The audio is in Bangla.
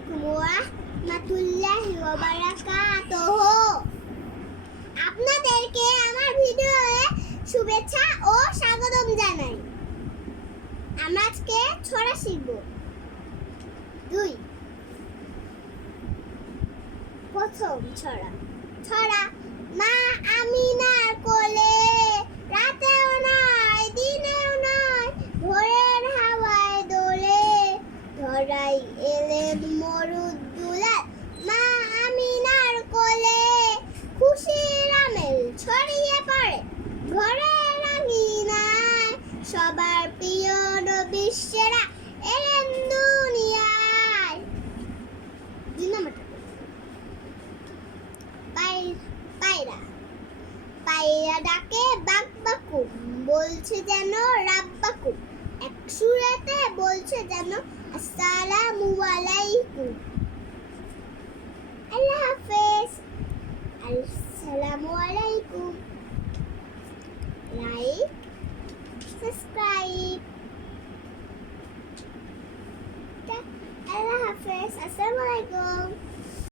আলাইকুম ওয়া রাহমাতুল্লাহি ওয়া বারাকাতুহু। আপনাদেরকে আমার ভিডিওয়ে শুভেচ্ছা ও স্বাগতম জানাই। আমরা আজকে ছড়া শিখব। 2 প্রথম ছড়া মা আমিনার কোলে রাতেও নয় দিনেও নয় ভোরের হাওয়ায় দোলে ধরাই এলেন মরুদ্দুলাল মা আমিনার কোলে খুশির আমেল ছড়িয়ে পড়ে ঘরের আঙিনায় সবার প্রিয় নবী সেরা এলেন দুনিয়ায়। 2 নম্বরটা পায়রা ডাকে বাকবাকুম বলছে যেন রাব্বাকুম এক সুরেতে বলছে যেন আসসালামু আলাইকুম। আল্লাহ হাফেজ। আসসালামু আলাইকুম। Like subscribe. আল্লাহ হাফেজ। আসসালামু আলাইকুম।